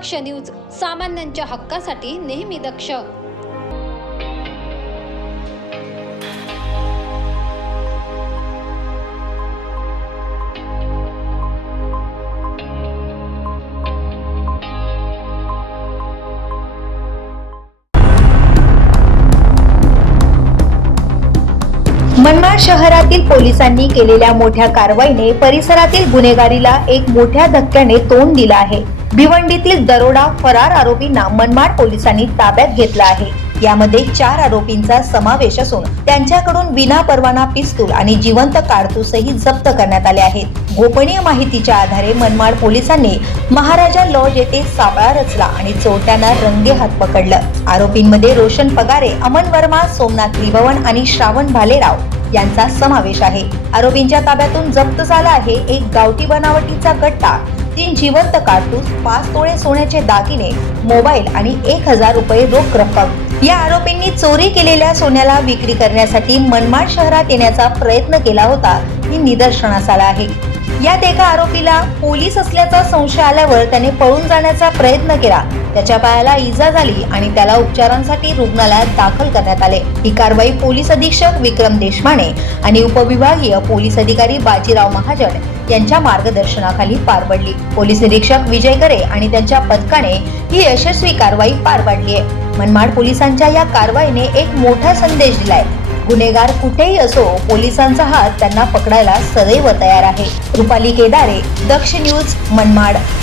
दक्ष news सामान्यांच्या हक्कासाठी नेहमी दक्ष. मनमाड शहरातील पोलिसांनी केलेल्या मोठ्या कारवाईने परिसरातील गुन्हेगारीला एक मोठ्या धक्क्याने तोंड दिलं आहे. भिवंडीतील दरोडा फरार आरोपींना मनमाड पोलिसांनी ताब्यात घेतला आहे. यामध्ये चार आरोपींचा समावेश असून त्यांच्याकडून विना परवाना पिस्तूल आणि जिवंत कारतूसही जप्त करण्यात आले आहेत. गोपनीय माहितीच्या आधारे मनमाड पोलिसांनी महाराजा लॉज येथे सापळा रचला आणि चोरट्यांना रंगे हात पकडलं. आरोपींमध्ये रोशन पगारे अमन वर्मा सोमनाथ त्रिभवन आणि श्रावण भालेराव यांचा समावेश आहे. आरोपींच्या ताब्यातून जप्त झाला आहे एक गावठी बनावटीचा गट्टा तीन जिवंत कारतूस पाच तोळे सोन्याचे दागिने मोबाईल आणि एक हजार रुपये रोख रक्कम. या आरोपींनी चोरी केलेल्या सोन्याला विक्री करण्यासाठी मनमाड शहरात येण्याचा प्रयत्न केला होता ही निदर्शनास आला आहे. यात एका आरोपीला पोलीस असल्याचा संशय आल्यावर त्याने पळून जाण्याचा प्रयत्न केला. त्याच्या पायाला इजा झाली आणि त्याला उपचारांसाठी रुग्णालयात दाखल करण्यात आले. ही कारवाई पोलीस अधीक्षक विक्रम देशमाने आणि उपविभागीय पोलीस अधिकारी बाजीराव महाजन यांच्या मार्गदर्शनाखाली पार पडली पोलीस निरीक्षक विजय करे आणि त्यांच्या पथकाने ही यशस्वी कारवाई पार पाडली आहे. मनमाड पोलिसांच्या या कारवाईने एक मोठा संदेश दिलाय. गुन्हेगार कुठेही असो पोलिसांचा हात त्यांना पकडायला सदैव तयार आहे. रुपाली केदारे दक्ष न्यूज मनमाड.